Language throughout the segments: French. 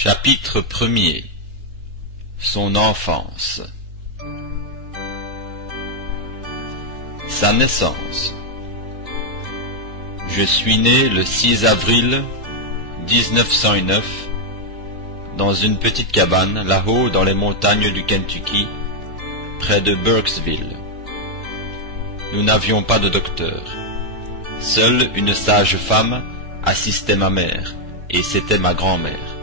Chapitre 1er. Son enfance. Sa naissance. Je suis né le 6 avril 1909 dans une petite cabane là-haut dans les montagnes du Kentucky, près de Burkesville. Nous n'avions pas de docteur. Seule une sage femme assistait ma mère, et c'était ma grand-mère.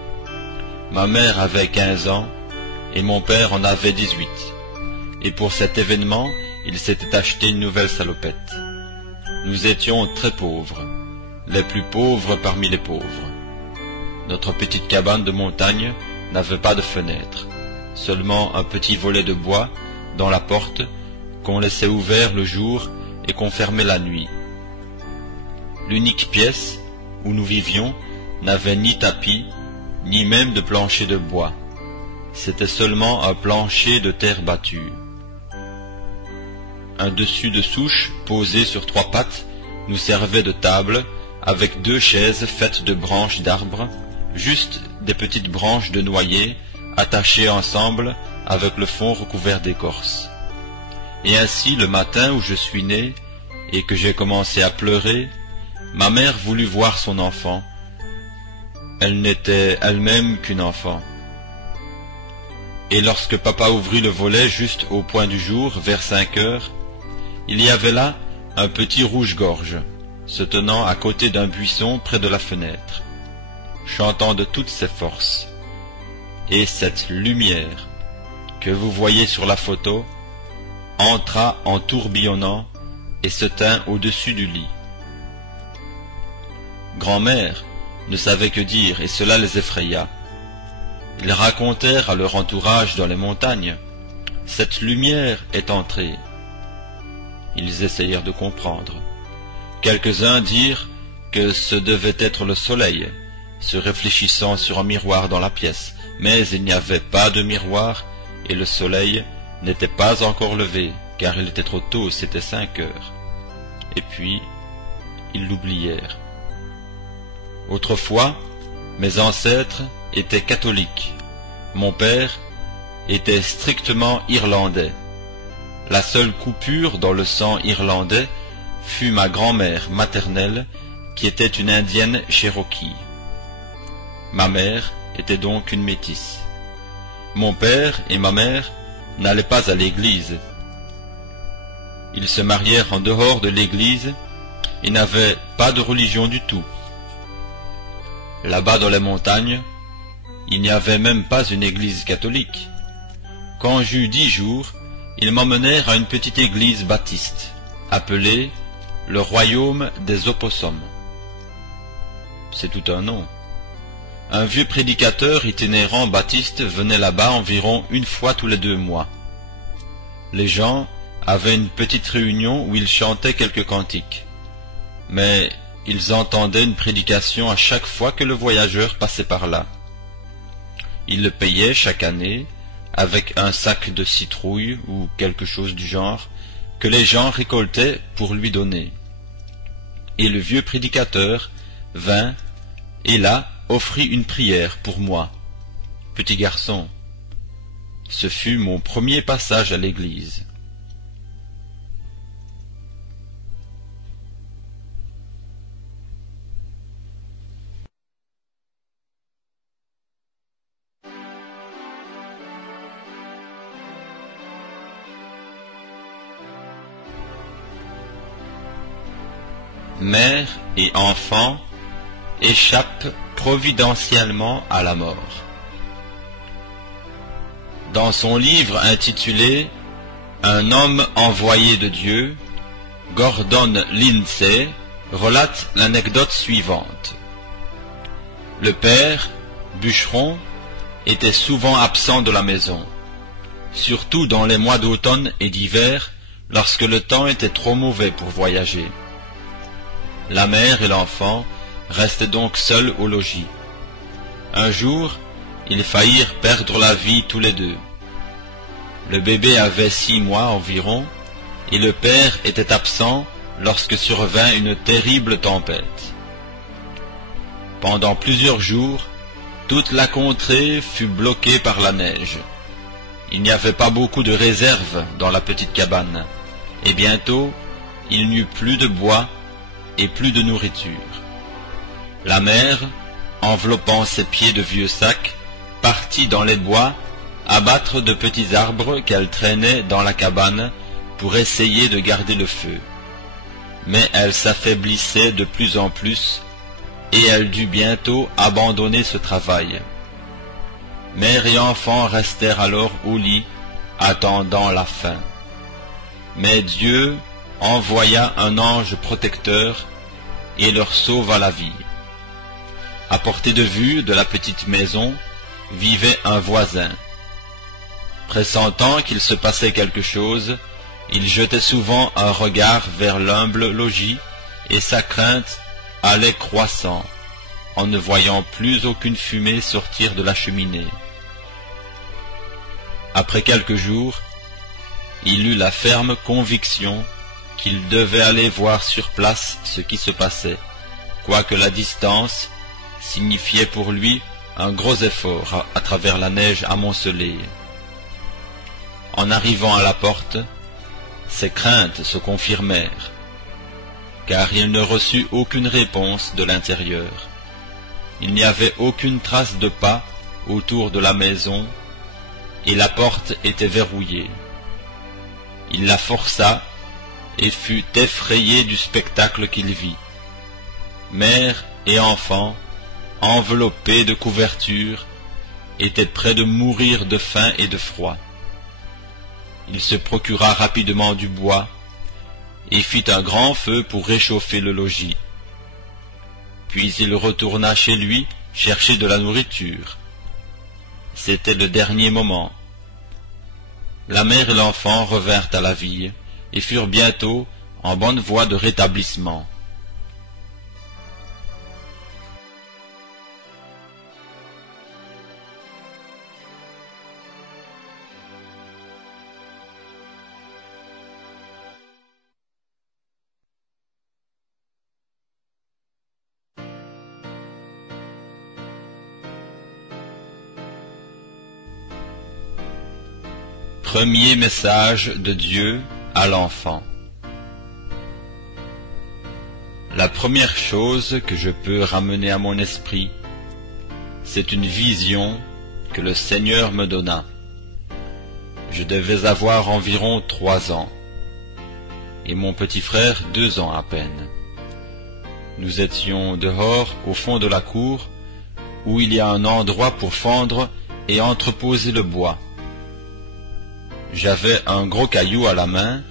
Ma mère avait 15 ans, et mon père en avait 18. Et pour cet événement, il s'était acheté une nouvelle salopette. Nous étions très pauvres, les plus pauvres parmi les pauvres. Notre petite cabane de montagne n'avait pas de fenêtre, seulement un petit volet de bois dans la porte qu'on laissait ouvert le jour et qu'on fermait la nuit. L'unique pièce où nous vivions n'avait ni tapis, ni même de plancher de bois. C'était seulement un plancher de terre battue. Un dessus de souche posé sur 3 pattes nous servait de table, avec 2 chaises faites de branches d'arbres, juste des petites branches de noyer attachées ensemble avec le fond recouvert d'écorce. Et ainsi, le matin où je suis né et que j'ai commencé à pleurer, ma mère voulut voir son enfant. Elle n'était elle-même qu'une enfant. Et lorsque papa ouvrit le volet juste au point du jour, vers 5 heures, il y avait là un petit rouge-gorge, se tenant à côté d'un buisson près de la fenêtre, chantant de toutes ses forces. Et cette lumière, que vous voyez sur la photo, entra en tourbillonnant et se tint au-dessus du lit. Grand-mère ne savait que dire, et cela les effraya. Ils racontèrent à leur entourage dans les montagnes, « Cette lumière est entrée. » Ils essayèrent de comprendre. Quelques-uns dirent que ce devait être le soleil, se réfléchissant sur un miroir dans la pièce, mais il n'y avait pas de miroir, et le soleil n'était pas encore levé, car il était trop tôt, c'était 5 heures. Et puis, ils l'oublièrent. Autrefois, mes ancêtres étaient catholiques. Mon père était strictement irlandais. La seule coupure dans le sang irlandais fut ma grand-mère maternelle, qui était une indienne Cherokee. Ma mère était donc une métisse. Mon père et ma mère n'allaient pas à l'église. Ils se marièrent en dehors de l'église et n'avaient pas de religion du tout. Là-bas dans les montagnes, il n'y avait même pas une église catholique. Quand j'eus 10 jours, ils m'emmenèrent à une petite église baptiste, appelée le Royaume des Opossums. C'est tout un nom. Un vieux prédicateur itinérant baptiste venait là-bas environ 1 fois tous les 2 mois. Les gens avaient une petite réunion où ils chantaient quelques cantiques. Mais ils entendaient une prédication à chaque fois que le voyageur passait par là. Ils le payaient chaque année avec un sac de citrouilles ou quelque chose du genre que les gens récoltaient pour lui donner. Et le vieux prédicateur vint et là offrit une prière pour moi, petit garçon. Ce fut mon premier passage à l'église. Mère et enfant échappent providentiellement à la mort. Dans son livre intitulé « Un homme envoyé de Dieu », Gordon Lindsay relate l'anecdote suivante. Le père, bûcheron, était souvent absent de la maison, surtout dans les mois d'automne et d'hiver, lorsque le temps était trop mauvais pour voyager. La mère et l'enfant restaient donc seuls au logis. Un jour, ils faillirent perdre la vie tous les deux. Le bébé avait 6 mois environ, et le père était absent lorsque survint une terrible tempête. Pendant plusieurs jours, Toute la contrée fut bloquée par la neige. Il n'y avait pas beaucoup de réserve dans la petite cabane, et bientôt il n'y eut plus de bois et plus de nourriture. La mère, enveloppant ses pieds de vieux sacs, partit dans les bois abattre de petits arbres qu'elle traînait dans la cabane pour essayer de garder le feu. Mais elle s'affaiblissait de plus en plus, et elle dut bientôt abandonner ce travail. Mère et enfant restèrent alors au lit, attendant la fin. Mais Dieu envoya un ange protecteur et leur sauva la vie. À portée de vue de la petite maison vivait un voisin. Pressentant qu'il se passait quelque chose, il jetait souvent un regard vers l'humble logis, et sa crainte allait croissant, en ne voyant plus aucune fumée sortir de la cheminée. Après quelques jours, il eut la ferme conviction qu'il devait aller voir sur place ce qui se passait, quoique la distance signifiait pour lui un gros effort à travers la neige amoncelée. En arrivant à la porte, ses craintes se confirmèrent, car il ne reçut aucune réponse de l'intérieur. Il n'y avait aucune trace de pas autour de la maison, et la porte était verrouillée. Il la força et fut effrayé du spectacle qu'il vit. Mère et enfant, enveloppés de couvertures, étaient près de mourir de faim et de froid. Il se procura rapidement du bois et fit un grand feu pour réchauffer le logis. Puis il retourna chez lui chercher de la nourriture. C'était le dernier moment. La mère et l'enfant revinrent à la vie et furent bientôt en bonne voie de rétablissement. Premier message de Dieu à l'enfant. La première chose que je peux ramener à mon esprit, c'est une vision que le Seigneur me donna. Je devais avoir environ 3 ans, et mon petit frère 2 ans à peine. Nous étions dehors, au fond de la cour, où il y a un endroit pour fendre et entreposer le bois. J'avais un gros caillou à la main,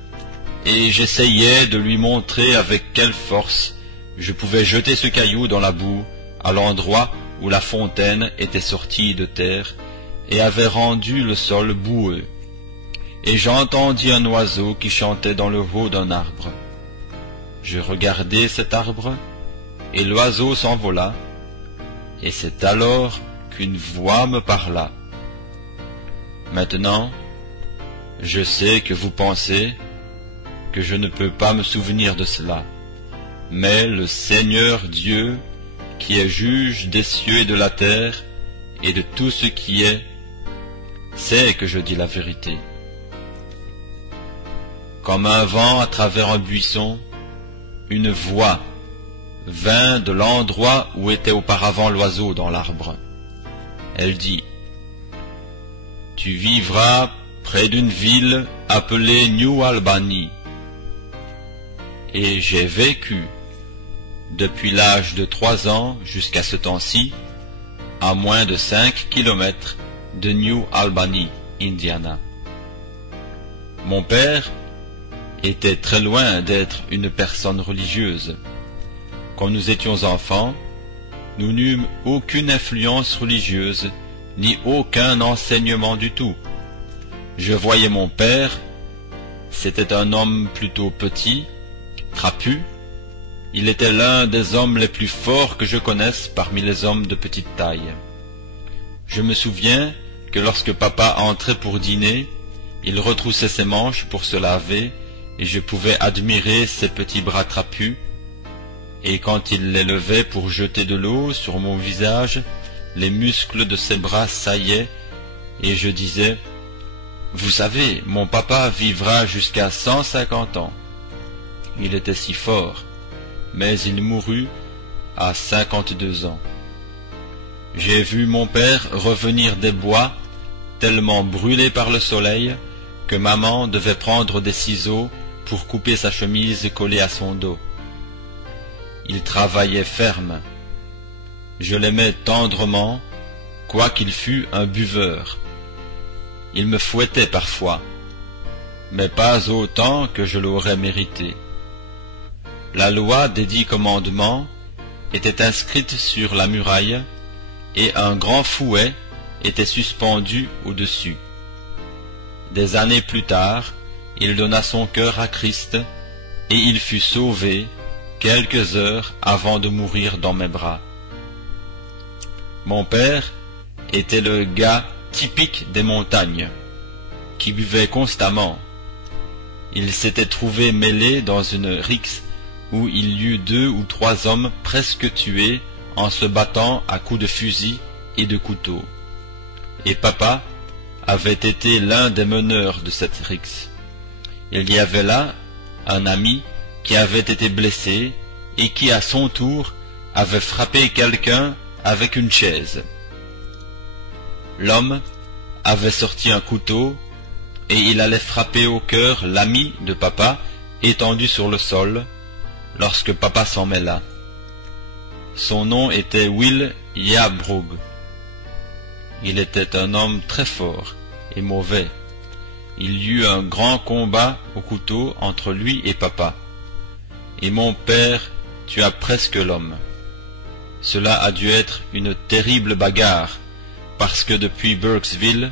et j'essayais de lui montrer avec quelle force je pouvais jeter ce caillou dans la boue, à l'endroit où la fontaine était sortie de terre et avait rendu le sol boueux. Et j'entendis un oiseau qui chantait dans le haut d'un arbre. Je regardai cet arbre, et l'oiseau s'envola, et c'est alors qu'une voix me parla. Maintenant, je sais que vous pensez que je ne peux pas me souvenir de cela, mais le Seigneur Dieu, qui est juge des cieux et de la terre et de tout ce qui est, sait que je dis la vérité. Comme un vent à travers un buisson, une voix vint de l'endroit où était auparavant l'oiseau dans l'arbre. Elle dit: « Tu vivras près d'une ville appelée New Albany. » Et j'ai vécu, depuis l'âge de 3 ans jusqu'à ce temps-ci, à moins de 5 kilomètres de New Albany, Indiana. Mon père était très loin d'être une personne religieuse. Quand nous étions enfants, nous n'eûmes aucune influence religieuse, ni aucun enseignement du tout. Je voyais mon père, c'était un homme plutôt petit, trapu. Il était l'un des hommes les plus forts que je connaisse parmi les hommes de petite taille. Je me souviens que lorsque papa entrait pour dîner, il retroussait ses manches pour se laver, et je pouvais admirer ses petits bras trapus, et quand il les levait pour jeter de l'eau sur mon visage, les muscles de ses bras saillaient, et je disais, « Vous savez, mon papa vivra jusqu'à 150 ans. » Il était si fort, mais il mourut à 52 ans. J'ai vu mon père revenir des bois, tellement brûlé par le soleil, que maman devait prendre des ciseaux pour couper sa chemise collée à son dos. Il travaillait ferme. Je l'aimais tendrement, quoiqu'il fût un buveur. Il me fouettait parfois, mais pas autant que je l'aurais mérité. La loi des 10 commandements était inscrite sur la muraille, et un grand fouet était suspendu au-dessus. Des années plus tard, il donna son cœur à Christ, et il fut sauvé quelques heures avant de mourir dans mes bras. Mon père était le gars typique des montagnes, qui buvait constamment. Il s'était trouvé mêlé dans une rixe où il y eut 2 ou 3 hommes presque tués en se battant à coups de fusil et de couteau. Et papa avait été l'un des meneurs de cette rixe. Il y avait là un ami qui avait été blessé et qui à son tour avait frappé quelqu'un avec une chaise. L'homme avait sorti un couteau et il allait frapper au cœur l'ami de papa étendu sur le sol lorsque papa s'en mêla. Son nom était Will Yabrug. Il était un homme très fort et mauvais. Il y eut un grand combat au couteau entre lui et papa. Et mon père tua presque l'homme. Cela a dû être une terrible bagarre, parce que depuis Burkesville,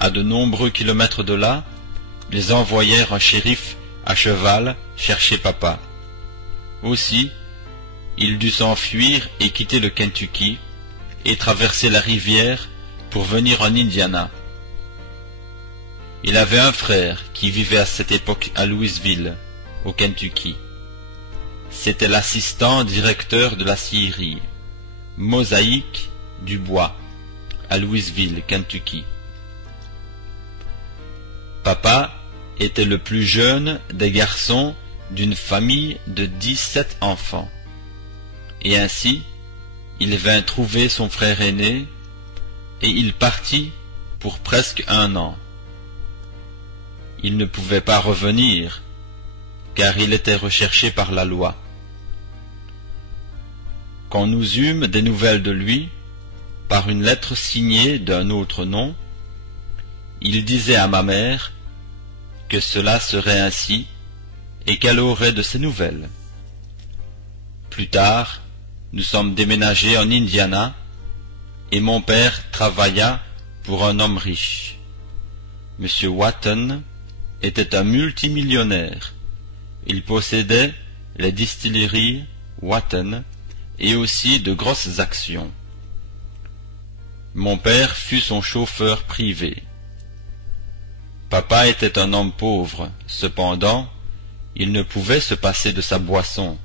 à de nombreux kilomètres de là, ils envoyèrent un shérif à cheval chercher papa. Aussi, il dut s'enfuir et quitter le Kentucky et traverser la rivière pour venir en Indiana. Il avait un frère qui vivait à cette époque à Louisville, au Kentucky. C'était l'assistant directeur de la scierie, Mosaïque Dubois, à Louisville, Kentucky. Papa était le plus jeune des garçons d'une famille de 17 enfants. Et ainsi, il vint trouver son frère aîné, et il partit pour presque 1 an. Il ne pouvait pas revenir, car il était recherché par la loi. Quand nous eûmes des nouvelles de lui, par une lettre signée d'un autre nom, il disait à ma mère que cela serait ainsi et qu'elle aurait de ses nouvelles. Plus tard, nous sommes déménagés en Indiana et mon père travailla pour un homme riche. Monsieur Whatton était un multimillionnaire. Il possédait les distilleries Whatton et aussi de grosses actions. Mon père fut son chauffeur privé. Papa était un homme pauvre, cependant, il ne pouvait se passer de sa boisson.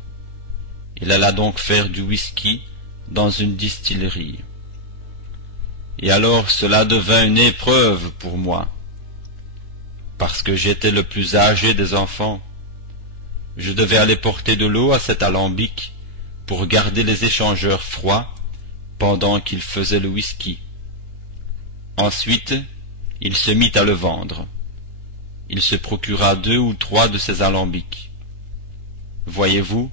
Il alla donc faire du whisky dans une distillerie. Et alors cela devint une épreuve pour moi, parce que j'étais le plus âgé des enfants. Je devais aller porter de l'eau à cet alambic pour garder les échangeurs froids pendant qu'il faisait le whisky. Ensuite, il se mit à le vendre. Il se procura 2 ou 3 de ces alambics. Voyez-vous,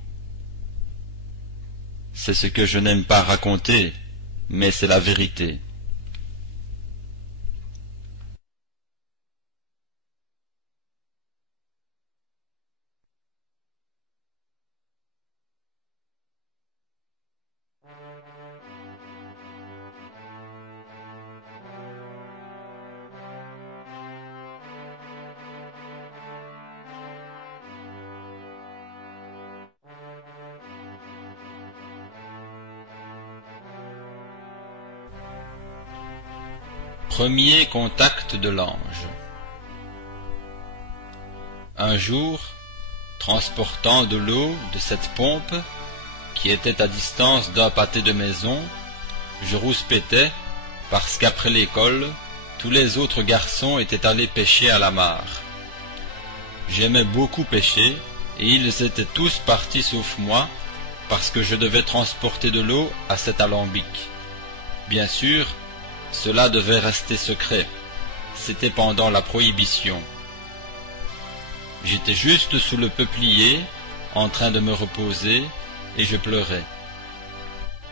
c'est ce que je n'aime pas raconter, mais c'est la vérité. Premier contact de l'ange. Un jour, transportant de l'eau de cette pompe, qui était à distance d'un pâté de maison, Je rouspétais, parce qu'après l'école, tous les autres garçons étaient allés pêcher à la mare. J'aimais beaucoup pêcher, et ils étaient tous partis sauf moi, parce que je devais transporter de l'eau à cet alambic. Bien sûr, cela devait rester secret. C'était pendant la prohibition. J'étais juste sous le peuplier, en train de me reposer, et je pleurais.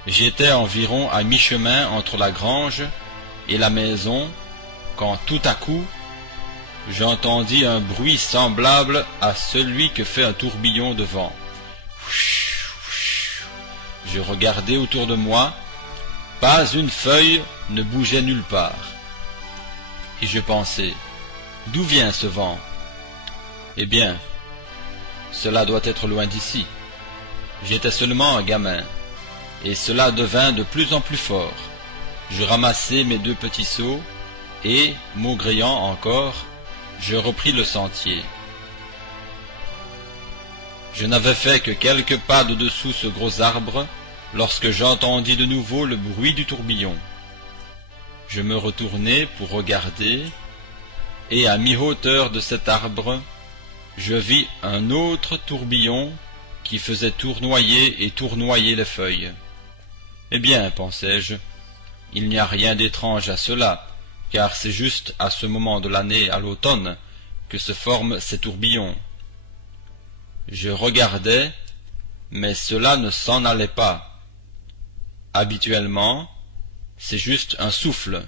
J'étais environ à mi-chemin entre la grange et la maison, quand tout à coup, j'entendis un bruit semblable à celui que fait un tourbillon de vent. Je regardai autour de moi, pas une feuille ne bougeait nulle part. Et je pensais, d'où vient ce vent? Eh bien, cela doit être loin d'ici. J'étais seulement un gamin, et cela devint de plus en plus fort. Je ramassai mes 2 petits seaux, et, maugréant encore, je repris le sentier. Je n'avais fait que quelques pas de dessous ce gros arbre, lorsque j'entendis de nouveau le bruit du tourbillon. Je me retournai pour regarder, et à mi-hauteur de cet arbre, je vis un autre tourbillon qui faisait tournoyer et tournoyer les feuilles. Eh bien, pensai-je, il n'y a rien d'étrange à cela, car c'est juste à ce moment de l'année, à l'automne, que se forment ces tourbillons. Je regardais, mais cela ne s'en allait pas. Habituellement, c'est juste un souffle,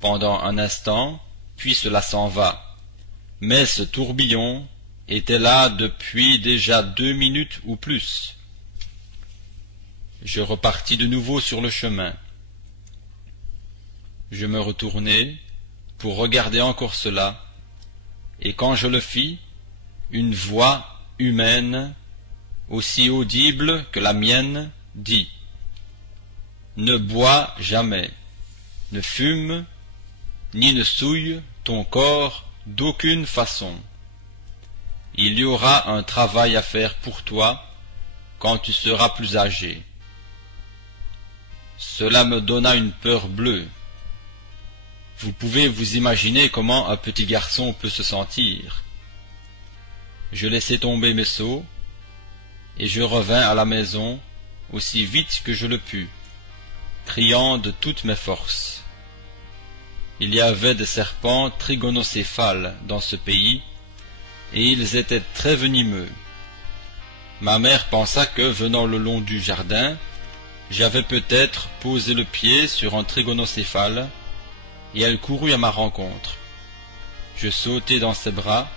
pendant un instant, puis cela s'en va. Mais ce tourbillon était là depuis déjà 2 minutes ou plus. Je repartis de nouveau sur le chemin. Je me retournai pour regarder encore cela, et quand je le fis, une voix humaine, aussi audible que la mienne, dit « Ne bois jamais, ne fume, ni ne souille ton corps d'aucune façon. Il y aura un travail à faire pour toi quand tu seras plus âgé. » Cela me donna une peur bleue. Vous pouvez vous imaginer comment un petit garçon peut se sentir. Je laissai tomber mes seaux, et je revins à la maison aussi vite que je le pus, criant de toutes mes forces. Il y avait des serpents trigonocéphales dans ce pays, et ils étaient très venimeux. Ma mère pensa que, venant le long du jardin, j'avais peut-être posé le pied sur un trigonocéphale, et elle courut à ma rencontre. Je sautai dans ses bras,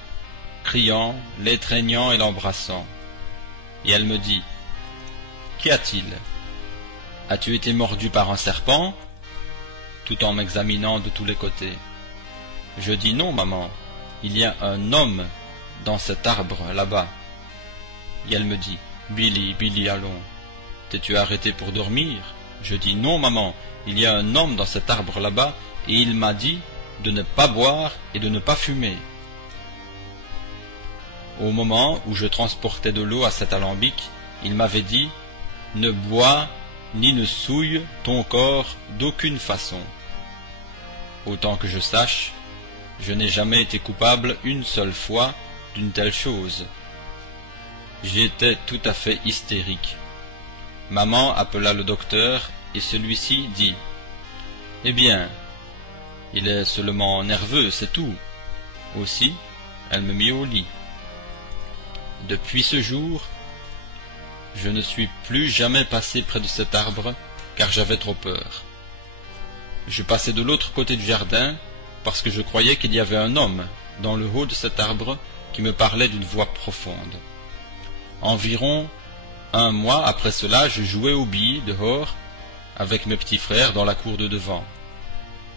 criant, l'étreignant et l'embrassant. Et elle me dit, « Qu'y a-t-il? As-tu été mordu par un serpent ?» tout en m'examinant de tous les côtés. Je dis, « Non, maman, il y a un homme dans cet arbre là-bas. » Et elle me dit, « Billy, Billy, allons. T'es-tu arrêté pour dormir ?» Je dis, « Non, maman, il y a un homme dans cet arbre là-bas, et il m'a dit de ne pas boire et de ne pas fumer. » Au moment où je transportais de l'eau à cet alambic, il m'avait dit, « Ne bois ni ne souille ton corps d'aucune façon. » Autant que je sache, je n'ai jamais été coupable une seule fois d'une telle chose. J'étais tout à fait hystérique. Maman appela le docteur et celui-ci dit, « Eh bien, il est seulement nerveux, c'est tout. » Aussi, elle me mit au lit. Depuis ce jour, je ne suis plus jamais passé près de cet arbre, car j'avais trop peur. Je passais de l'autre côté du jardin, parce que je croyais qu'il y avait un homme dans le haut de cet arbre qui me parlait d'une voix profonde. Environ 1 mois après cela, je jouais aux billes dehors avec mes petits frères dans la cour de devant.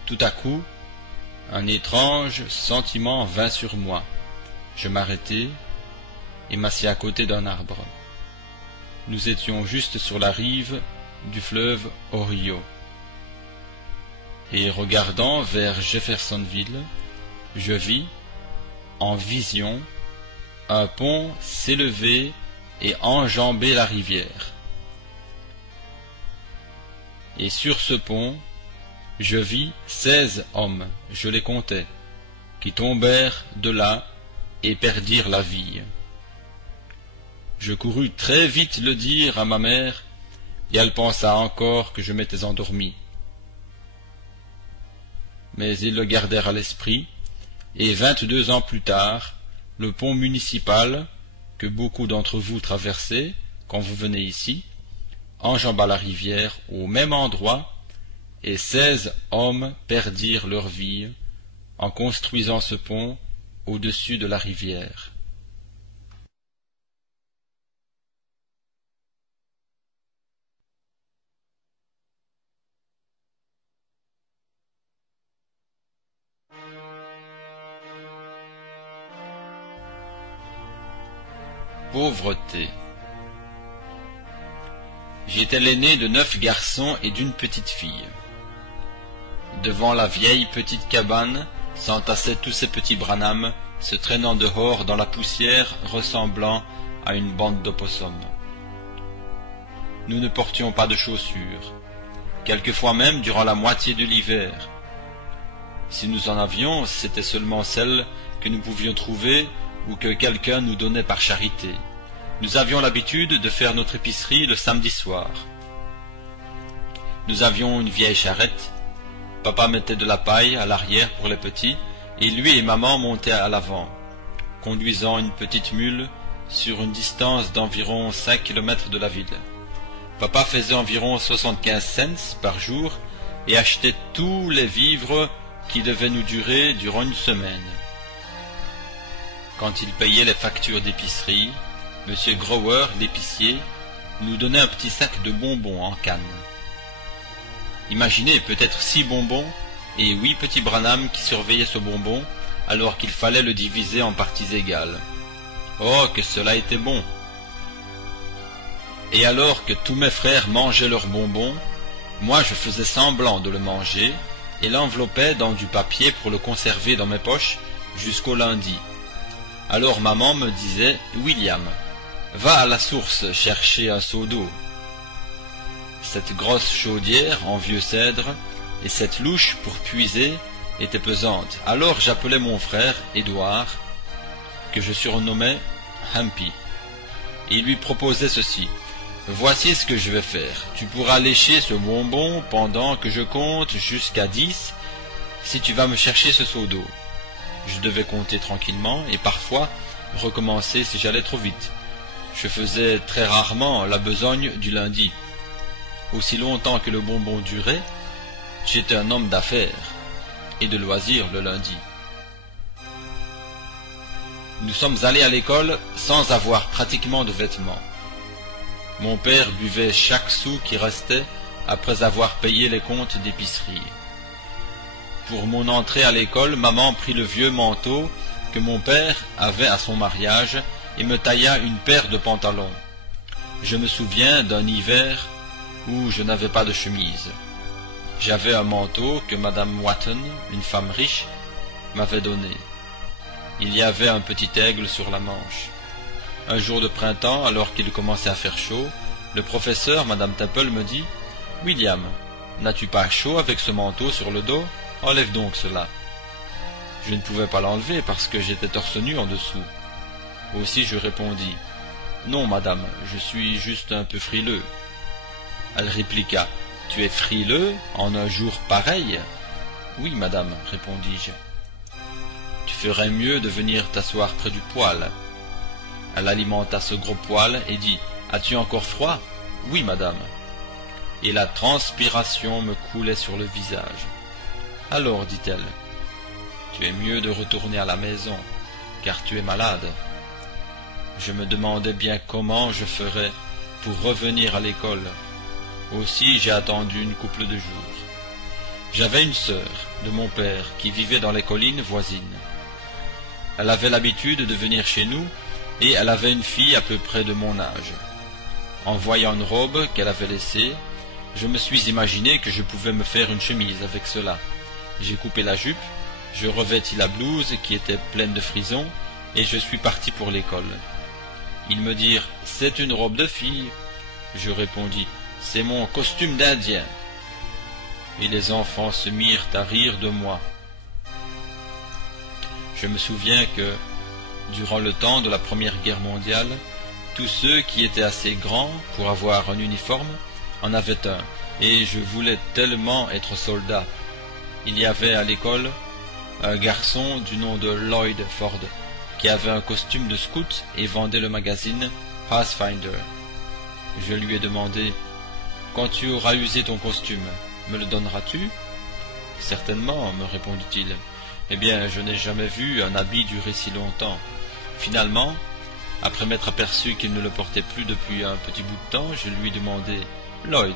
Tout à coup, un étrange sentiment vint sur moi. Je m'arrêtai et m'assis à côté d'un arbre. Nous étions juste sur la rive du fleuve Ohio. Et regardant vers Jeffersonville, je vis, en vision, un pont s'élever et enjamber la rivière. et sur ce pont, je vis 16 hommes, je les comptais, qui tombèrent de là et perdirent la vie. Je courus très vite le dire à ma mère, et elle pensa encore que je m'étais endormi. Mais ils le gardèrent à l'esprit, et 22 ans plus tard, le pont municipal, que beaucoup d'entre vous traversez quand vous venez ici, enjamba la rivière au même endroit, et 16 hommes perdirent leur vie en construisant ce pont au-dessus de la rivière. Pauvreté. J'étais l'aîné de 9 garçons et d'une petite fille. Devant la vieille petite cabane s'entassaient tous ces petits Branham, se traînant dehors dans la poussière ressemblant à une bande d'opossums. Nous ne portions pas de chaussures, quelquefois même durant la moitié de l'hiver. Si nous en avions, c'était seulement celles que nous pouvions trouver ou que quelqu'un nous donnait par charité. Nous avions l'habitude de faire notre épicerie le samedi soir. Nous avions une vieille charrette. Papa mettait de la paille à l'arrière pour les petits, et lui et maman montaient à l'avant, conduisant une petite mule sur une distance d'environ 5 kilomètres de la ville. Papa faisait environ 75 cents par jour et achetait tous les vivres qui devaient nous durer durant une semaine. Quand il payait les factures d'épicerie, M. Grower, l'épicier, nous donnait un petit sac de bonbons en canne. Imaginez peut-être 6 bonbons et 8 petits Branham qui surveillaient ce bonbon alors qu'il fallait le diviser en parties égales. Oh, que cela était bon! Et alors que tous mes frères mangeaient leurs bonbons, moi je faisais semblant de le manger et l'enveloppais dans du papier pour le conserver dans mes poches jusqu'au lundi. Alors maman me disait « William, va à la source chercher un seau d'eau. » Cette grosse chaudière en vieux cèdre et cette louche pour puiser étaient pesantes. Alors j'appelais mon frère, Édouard, que je surnommais Humpy, et lui proposais ceci. « Voici ce que je vais faire. Tu pourras lécher ce bonbon pendant que je compte jusqu'à 10 si tu vas me chercher ce seau d'eau. » Je devais compter tranquillement et parfois recommencer si j'allais trop vite. Je faisais très rarement la besogne du lundi. Aussi longtemps que le bonbon durait, j'étais un homme d'affaires et de loisirs le lundi. Nous sommes allés à l'école sans avoir pratiquement de vêtements. Mon père buvait chaque sou qui restait après avoir payé les comptes d'épicerie. Pour mon entrée à l'école, maman prit le vieux manteau que mon père avait à son mariage et me tailla une paire de pantalons. Je me souviens d'un hiver où je n'avais pas de chemise. J'avais un manteau que madame Watton, une femme riche, m'avait donné. Il y avait un petit aigle sur la manche. Un jour de printemps, alors qu'il commençait à faire chaud, le professeur, madame Temple, me dit « William, n'as-tu pas chaud avec ce manteau sur le dos ? Enlève donc cela. » Je ne pouvais pas l'enlever parce que j'étais torse nu en dessous. Aussi je répondis « Non, madame, je suis juste un peu frileux. » Elle répliqua « Tu es frileux en un jour pareil ?»« Oui, madame, répondis-je. »« Tu ferais mieux de venir t'asseoir près du poêle. » Elle alimenta ce gros poêle et dit « As-tu encore froid ?»« Oui, madame. » Et la transpiration me coulait sur le visage. « Alors, dit-elle, tu es mieux de retourner à la maison, car tu es malade. » Je me demandais bien comment je ferais pour revenir à l'école. Aussi j'ai attendu une couple de jours. J'avais une sœur de mon père qui vivait dans les collines voisines. Elle avait l'habitude de venir chez nous et elle avait une fille à peu près de mon âge. En voyant une robe qu'elle avait laissée, je me suis imaginé que je pouvais me faire une chemise avec cela. J'ai coupé la jupe, je revêtis la blouse qui était pleine de frisons et je suis parti pour l'école. Ils me dirent « C'est une robe de fille ». Je répondis « C'est mon costume d'Indien ». et les enfants se mirent à rire de moi. Je me souviens que, durant le temps de la Première Guerre mondiale, tous ceux qui étaient assez grands pour avoir un uniforme en avaient un, et je voulais tellement être soldat. Il y avait à l'école un garçon du nom de Lloyd Ford, qui avait un costume de scout et vendait le magazine Pathfinder. Je lui ai demandé « Quand tu auras usé ton costume, me le donneras-tu » ? « Certainement, me répondit-il. Eh bien, je n'ai jamais vu un habit durer si longtemps. Finalement, après m'être aperçu qu'il ne le portait plus depuis un petit bout de temps, je lui ai demandé « Lloyd,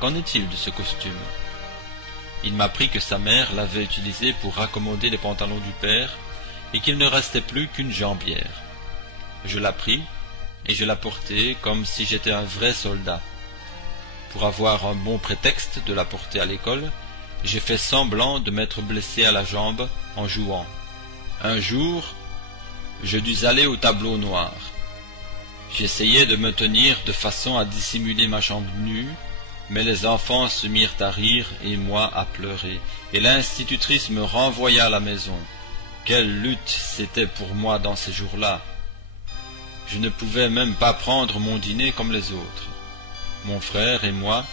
qu'en est-il de ce costume ?» Il m'apprit que sa mère l'avait utilisé pour raccommoder les pantalons du père et qu'il ne restait plus qu'une jambière. Je la pris et je la portai comme si j'étais un vrai soldat. Pour avoir un bon prétexte de la porter à l'école, j'ai fait semblant de m'être blessé à la jambe en jouant. Un jour, je dus aller au tableau noir. J'essayais de me tenir de façon à dissimuler ma jambe nue, mais les enfants se mirent à rire et moi à pleurer, et l'institutrice me renvoya à la maison. Quelle lutte c'était pour moi dans ces jours-là! Je ne pouvais même pas prendre mon dîner comme les autres. Mon frère et moi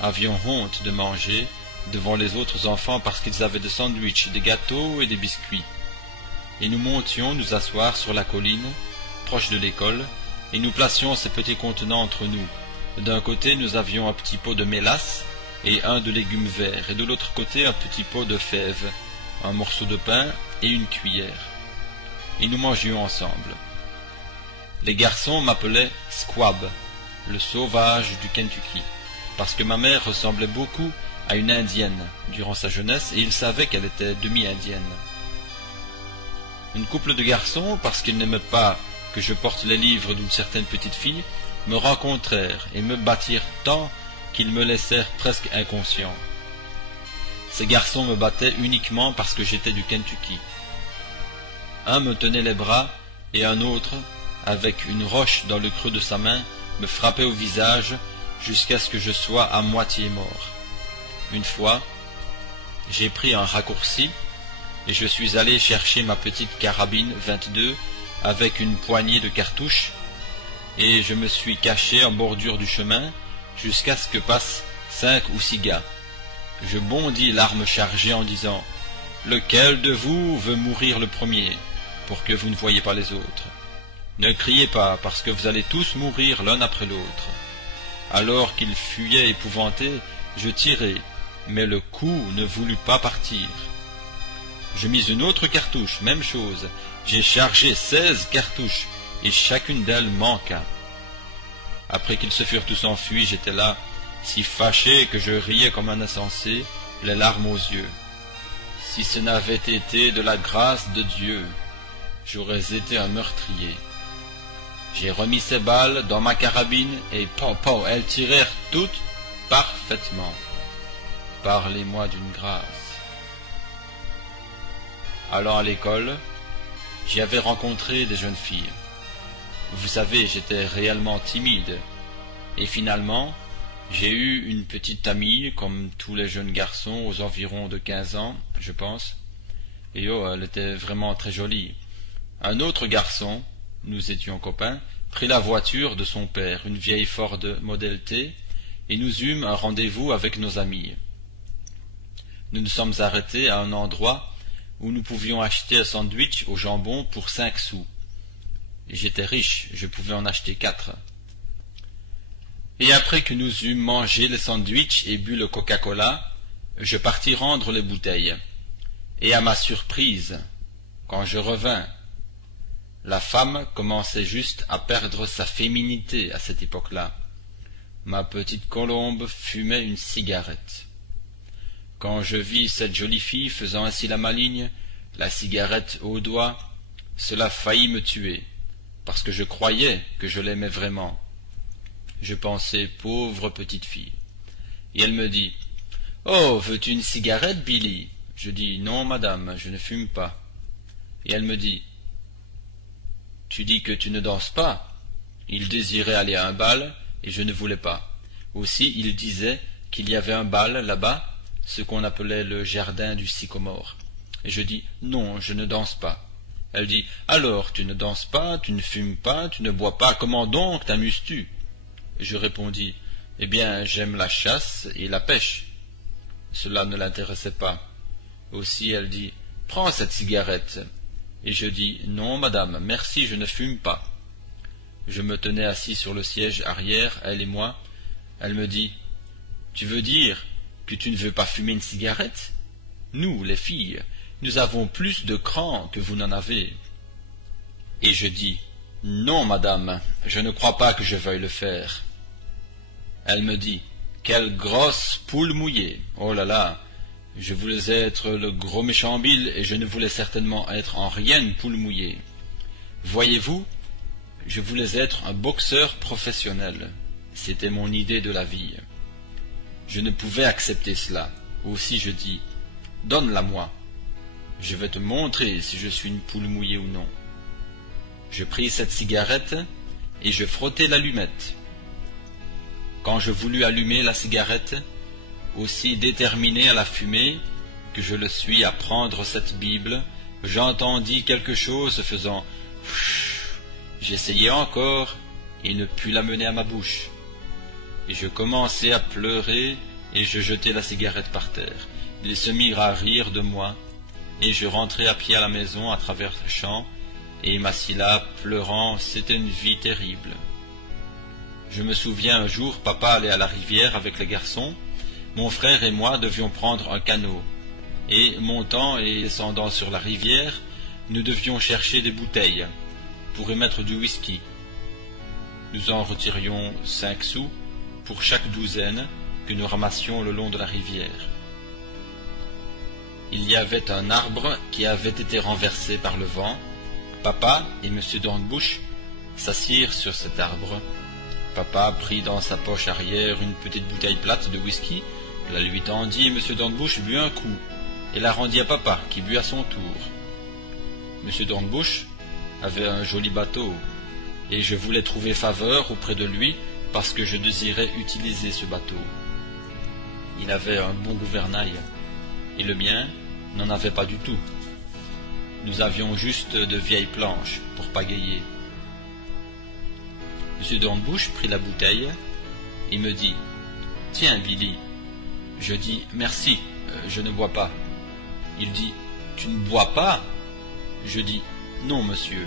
avions honte de manger devant les autres enfants parce qu'ils avaient des sandwichs, des gâteaux et des biscuits. Et nous montions nous asseoir sur la colline, proche de l'école, et nous placions ces petits contenants entre nous. D'un côté, nous avions un petit pot de mélasse et un de légumes verts, et de l'autre côté, un petit pot de fèves, un morceau de pain et une cuillère. Et nous mangions ensemble. Les garçons m'appelaient Squab, le sauvage du Kentucky, parce que ma mère ressemblait beaucoup à une indienne durant sa jeunesse, et ils savaient qu'elle était demi-indienne. Une couple de garçons, parce qu'ils n'aimaient pas que je porte les livres d'une certaine petite fille, me rencontrèrent et me battirent tant qu'ils me laissèrent presque inconscient. Ces garçons me battaient uniquement parce que j'étais du Kentucky. Un me tenait les bras et un autre, avec une roche dans le creux de sa main, me frappait au visage jusqu'à ce que je sois à moitié mort. Une fois, j'ai pris un raccourci et je suis allé chercher ma petite carabine 22 avec une poignée de cartouches, et je me suis caché en bordure du chemin jusqu'à ce que passent 5 ou 6 gars. Je bondis l'arme chargée en disant « Lequel de vous veut mourir le premier, pour que vous ne voyiez pas les autres? Ne criez pas, parce que vous allez tous mourir l'un après l'autre. » Alors qu'ils fuyaient épouvantés, je tirai, mais le coup ne voulut pas partir. Je mis une autre cartouche, même chose. J'ai chargé 16 cartouches, et chacune d'elles manqua. Après qu'ils se furent tous enfuis, j'étais là, si fâché que je riais comme un insensé, les larmes aux yeux. Si ce n'avait été de la grâce de Dieu, j'aurais été un meurtrier. J'ai remis ces balles dans ma carabine, et pow, elles tirèrent toutes parfaitement. Parlez-moi d'une grâce. Allant à l'école, j'y avais rencontré des jeunes filles. Vous savez, j'étais réellement timide, et finalement, j'ai eu une petite amie, comme tous les jeunes garçons, aux environs de 15 ans, je pense, et elle était vraiment très jolie. Un autre garçon, nous étions copains, prit la voiture de son père, une vieille Ford Model T, et nous eûmes un rendez-vous avec nos amis. Nous nous sommes arrêtés à un endroit où nous pouvions acheter un sandwich au jambon pour 5 sous. J'étais riche, je pouvais en acheter 4. Et après que nous eûmes mangé les sandwichs et bu le Coca-Cola, je partis rendre les bouteilles. Et à ma surprise, quand je revins, la femme commençait juste à perdre sa féminité à cette époque-là. Ma petite colombe fumait une cigarette. Quand je vis cette jolie fille faisant ainsi la maligne, la cigarette au doigt, cela faillit me tuer, parce que je croyais que je l'aimais vraiment. Je pensais, pauvre petite fille. Et elle me dit, « Oh, veux-tu une cigarette, Billy ?» Je dis, « Non, madame, je ne fume pas. » Et elle me dit, « Tu dis que tu ne danses pas. » Il désirait aller à un bal, et je ne voulais pas. Aussi, il disait qu'il y avait un bal là-bas, ce qu'on appelait le jardin du sycomore. Et je dis « Non, je ne danse pas ». Elle dit « Alors, tu ne danses pas, tu ne fumes pas, tu ne bois pas, comment donc t'amuses-tu » Et je répondis « Eh bien, j'aime la chasse et la pêche ». Cela ne l'intéressait pas. Aussi elle dit « Prends cette cigarette ». Et je dis « Non, madame, merci, je ne fume pas ». Je me tenais assis sur le siège arrière, elle et moi. Elle me dit « Tu veux dire que tu ne veux pas fumer une cigarette? Nous, les filles, nous avons plus de cran que vous n'en avez. » Et je dis « Non, madame, je ne crois pas que je veuille le faire. » Elle me dit « Quelle grosse poule mouillée! Oh là là! Je voulais être le gros méchant Bill, et je ne voulais certainement être en rien une poule mouillée. Voyez-vous, je voulais être un boxeur professionnel. C'était mon idée de la vie. Je ne pouvais accepter cela. Aussi je dis « Donne-la-moi. Je vais te montrer si je suis une poule mouillée ou non. » Je pris cette cigarette et je frottai l'allumette. Quand je voulus allumer la cigarette, aussi déterminé à la fumer que je le suis à prendre cette Bible, j'entendis quelque chose faisant « J'essayai encore et ne pus la mener à ma bouche. Et je commençai à pleurer et je jetai la cigarette par terre. Ils se mirent à rire de moi et je rentrai à pied à la maison à travers le champ et m'assis là pleurant. C'était une vie terrible. Je me souviens un jour, papa allait à la rivière avec les garçons. Mon frère et moi devions prendre un canot, et montant et descendant sur la rivière, nous devions chercher des bouteilles pour y mettre du whisky. Nous en retirions 5 sous pour chaque douzaine que nous ramassions le long de la rivière. Il y avait un arbre qui avait été renversé par le vent. Papa et M. Dornbush s'assirent sur cet arbre. Papa prit dans sa poche arrière une petite bouteille plate de whisky, la lui tendit et M. Dornbush but un coup, et la rendit à papa, qui but à son tour. M. Dornbush avait un joli bateau, et je voulais trouver faveur auprès de lui parce que je désirais utiliser ce bateau. Il avait un bon gouvernail, et le mien n'en avait pas du tout. Nous avions juste de vieilles planches pour pagayer. M. Dornbush prit la bouteille et me dit « Tiens, Billy. » Je dis « Merci, je ne bois pas. » Il dit « Tu ne bois pas ?» Je dis « Non, monsieur. »«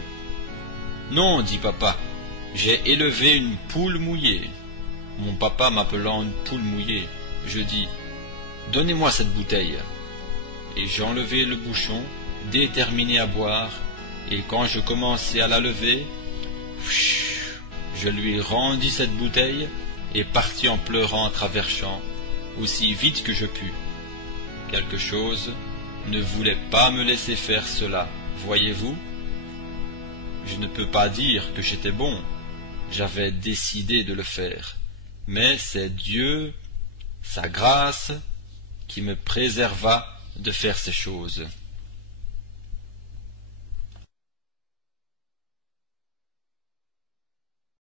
Non, dit papa, j'ai élevé une poule mouillée. » Mon papa m'appelant une poule mouillée, je dis « Donnez-moi cette bouteille. » Et j'enlevai le bouchon, déterminé à boire, et quand je commençai à la lever, je lui rendis cette bouteille et partis en pleurant à travers champs, aussi vite que je pus. Quelque chose ne voulait pas me laisser faire cela, voyez-vous. Je ne peux pas dire que j'étais bon, j'avais décidé de le faire, mais c'est Dieu, sa grâce, qui me préserva de faire ces choses.